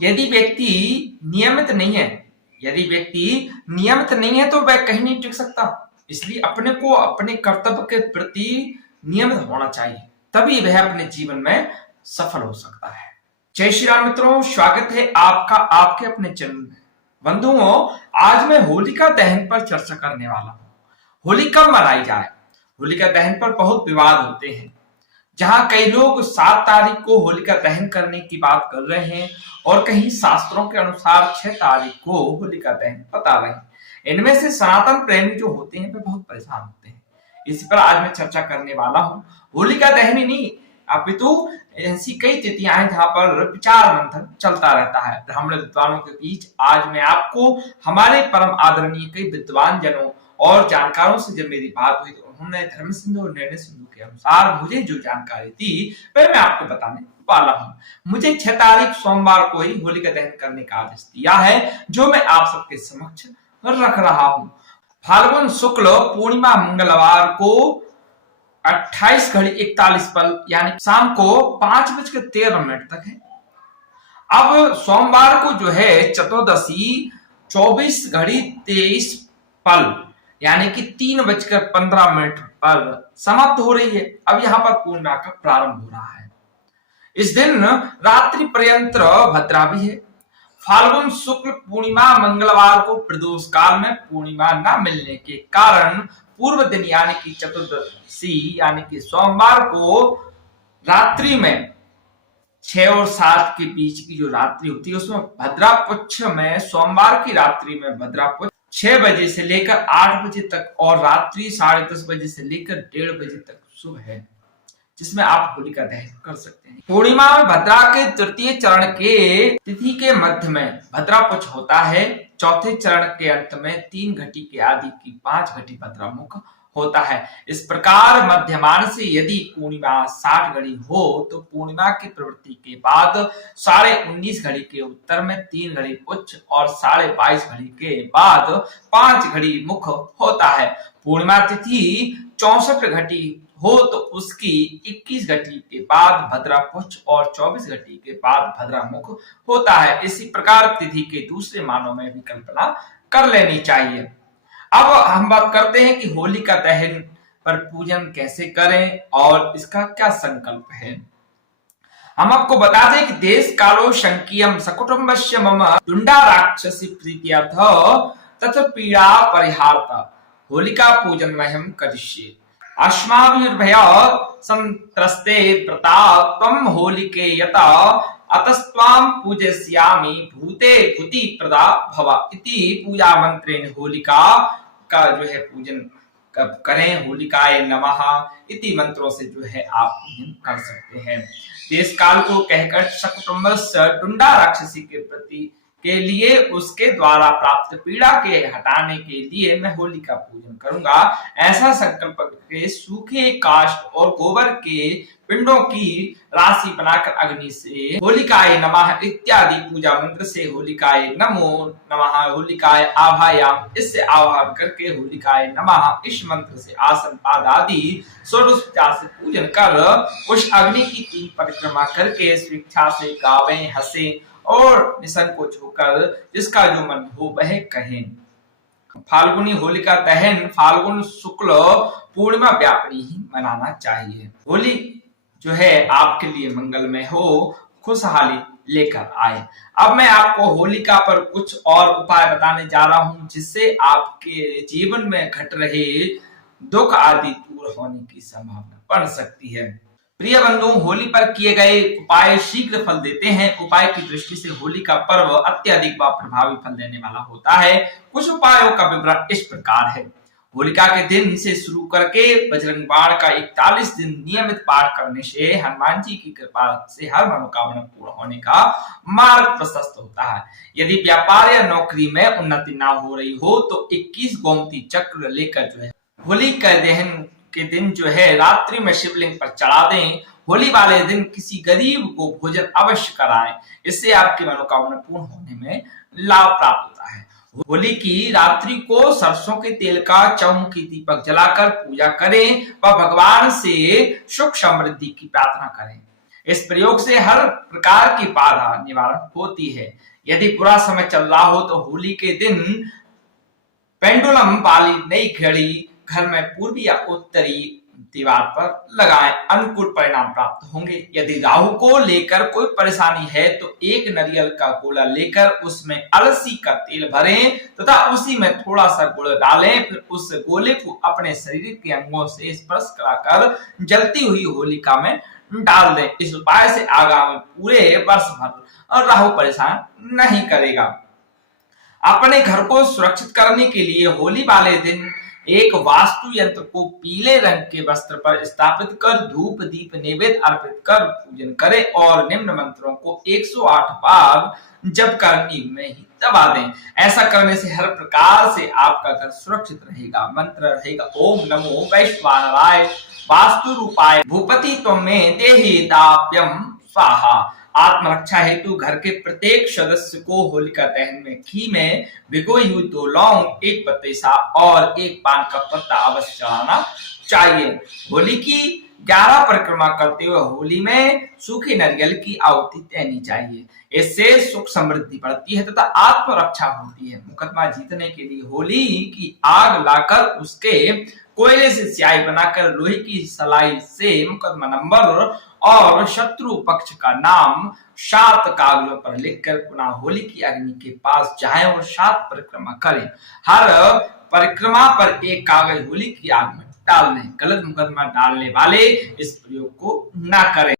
यदि व्यक्ति नियमित नहीं है यदि व्यक्ति नियमित नहीं है तो वह कहीं नहीं टिक सकता। इसलिए अपने को अपने कर्तव्य के प्रति नियमित होना चाहिए, तभी वह अपने जीवन में सफल हो सकता है। जय श्री राम मित्रों, स्वागत है आपका आपके अपने चैनल में। बंधुओं, आज मैं होलिका दहन पर चर्चा करने वाला हूँ। होली कब मनाई जाए? होलिका दहन पर बहुत विवाद होते हैं। जहां कई लोग 7 तारीख को होलिका दहन करने की बात कर रहे हैं और कहीं शास्त्रों के अनुसार 6 तारीख को होलिका दहन बता रहे हैं। इनमें से सनातन प्रेमी जो होते हैं वे बहुत परेशान होते हैं। इस पर आज मैं चर्चा करने वाला हूँ। होलिका दहन ही नहीं, अपितु ऐसी कई तिथियां हैं जहां पर विचार मंथन चलता रहता है ब्राह्मण विद्वानों के बीच। आज मैं आपको हमारे परम आदरणीय कई विद्वान जनों और जानकारों से जब मेरी बात हुई तो उन्होंने धर्म सिंधु और निर्णय सिंधु के अनुसार मुझे जो जानकारी दी वह मैं आपको बताने वाला हूँ। मुझे 6 तारीख सोमवार को ही होलिका दहन करने का आदेश दिया है, जो मैं आप सबके समक्ष रख रहा हूँ। फाल्गुन शुक्ल पूर्णिमा मंगलवार को 28 घड़ी 41 पल यानी शाम को 5:13 तक है। अब सोमवार को जो है चतुर्दशी 24 घड़ी 23 पल यानी कि 3:15 पर समाप्त हो रही है। अब यहाँ पर पूर्णिमा का प्रारंभ हो रहा है। इस दिन रात्रि पर्यंत भद्रा भी है। फाल्गुन शुक्ल पूर्णिमा मंगलवार को प्रदोष काल में पूर्णिमा न मिलने के कारण पूर्व दिन यानी कि चतुर्दशी यानी कि सोमवार को रात्रि में 6 और 7 के बीच की जो रात्रि होती है उसमें भद्रा पुच्छ में सोमवार की रात्रि में भद्रा पुच्छ 6 बजे से लेकर 8 बजे तक और रात्रि 10:30 बजे से लेकर 1:30 बजे तक शुभ है, जिसमें आप होलिका दहन कर सकते हैं। पूर्णिमा में भद्रा के तृतीय चरण के तिथि के मध्य में भद्रा पुच्छ होता है। चौथे चरण के अंत में 3 घटी के आदि की 5 घटी भद्रा मुख होता है। इस प्रकार मध्यमान से यदि पूर्णिमा 60 घड़ी हो तो पूर्णिमा की प्रवृत्ति के बाद 19:30 घड़ी के उत्तर में 3 घड़ी पुच्छ और 22:30 घड़ी के बाद 5 घड़ी मुख होता है। पूर्णिमा तिथि 64 घटी हो तो उसकी 21 घटी के बाद भद्रा पुच्छ और 24 घटी के बाद भद्रा मुख होता है। इसी प्रकार तिथि के दूसरे मानों में भी कल्पना कर लेनी चाहिए। अब हम बात करते हैं कि होलिका दहन पर पूजन कैसे करें और इसका क्या संकल्प है। हम आपको बता दें कि देश कालो शंकीयम सकुटुंबस्य मम दुंडा राक्षसी प्रीत्यर्थ तथा पीड़ा परिहार्थ होलिका पूजन मह्यम करिष्ये अस्माभिर्भय संत्रस्ते व्रता त्वं होलिके यता अतस्त्वां पूजयामि भूते भूति प्रदा भव इति पूजा मंत्रेण होलिका का जो है पूजन करें। होलिकाय नमः इति मंत्रों से जो है आप पूजन कर सकते हैं। देश काल को कहकर सकुटुंबस्य टुंडा राक्षसी के प्रति के लिए उसके द्वारा प्राप्त पीड़ा के हटाने के लिए मैं होली का पूजन करूंगा, ऐसा संकल्प करके सूखे काष्ठ और गोबर के पिंडों की राशि बनाकर अग्नि से होलिकाय नमः इत्यादि पूजा मंत्र से होलिकाय नमो नमः होलिकाय आभायाम इससे आह्वान करके होलिकाय नमः इस मंत्र से आसन पाद आदि षोडशोपचार से पूजन कर उस अग्नि की 3 परिक्रमा करके स्वेच्छा से गावे हंसे और निसंकोच होकर जिसका जो मन हो वह कहें। फाल्गुनी होलिका दहन फाल्गुन शुक्ल पूर्णिमा व्यापनी ही मनाना चाहिए। होली जो है आपके लिए मंगलमय हो, खुशहाली लेकर आए। अब मैं आपको होलिका पर कुछ और उपाय बताने जा रहा हूं जिससे आपके जीवन में घट रहे दुख आदि दूर होने की संभावना बढ़ सकती है। प्रिय बंधु, होली पर किए गए उपाय शीघ्र फल देते हैं। उपाय की दृष्टि से होली का पर्व अत्यधिक व प्रभावी फल देने वाला होता है। कुछ उपायों का विवरण इस प्रकार है। होलिका के दिन से शुरू करके बजरंग बाण का 41 दिन नियमित पाठ करने से हनुमान जी की कृपा से हर मनोकामना पूर्ण होने का मार्ग प्रशस्त होता है। यदि व्यापार या नौकरी में उन्नति ना हो रही हो तो 21 गोमती चक्र लेकर जो है होली का दहन के दिन जो है रात्रि में शिवलिंग पर चढ़ा दें। होली वाले दिन किसी गरीब को भोजन अवश्य कराएं, इससे आपकी मनोकामना पूर्ण होने में लाभ प्राप्त होता है। होली की रात्रि को सरसों के तेल का चौमुखी दीपक जलाकर पूजा करें व भगवान से सुख समृद्धि की प्रार्थना करें। इस प्रयोग से हर प्रकार की बाधा निवारण होती है। यदि बुरा समय चल रहा हो तो होली के दिन पेंडुलम वाली नई घड़ी घर में पूर्वी या उत्तरी दीवार पर लगाएं, अनुकूल परिणाम प्राप्त होंगे। यदि राहु को लेकर कोई परेशानी है तो एक नारियल का गोला लेकर उसमें अलसी का तेल भरें तथा उसी में थोड़ा सा गुड़ डालें, फिर उस गोले को अपने शरीर के अंगों से स्पर्श कराकर जलती हुई होलिका में डाल दें। इस उपाय से आगामी पूरे वर्ष भर राहु परेशान नहीं करेगा। अपने घर को सुरक्षित करने के लिए होली वाले दिन एक वास्तु यंत्र को पीले रंग के वस्त्र पर स्थापित कर धूप दीप नैवेद्य अर्पित कर पूजन करें और निम्न मंत्रों को 108 बार जप कर नींव में ही दबा दें। ऐसा करने से हर प्रकार से आपका घर सुरक्षित रहेगा। मंत्र रहेगा ओम नमो वैश्वानराय वास्तु रूपाय भूपति त्वमें देहि दाप्यम स्वाहा। आत्मरक्षा हेतु घर के प्रत्येक सदस्य को होलिका दहन में घी में भिगोई हुई 2 लौंग, 1 पत्ते और 1 पान का पत्ता अवश्य चढ़ाना चाहिए। होली की 11 परिक्रमा करते हुए होली में सूखे नारियल की आहुति देनी चाहिए। इससे सुख समृद्धि बढ़ती है तथा आत्मरक्षा होती है। मुकदमा जीतने के लिए होली की आग लाकर उसके कोयले से स्याही बनाकर लोहे की सलाई से मुकदमा नंबर और शत्रु पक्ष का नाम 7 कागजों पर लिखकर पुनः होली की अग्नि के पास जाएं और 7 परिक्रमा करें। हर परिक्रमा पर एक कागज होली की आग में डाल दें। गलत मुकदमा डालने वाले इस प्रयोग को न करें।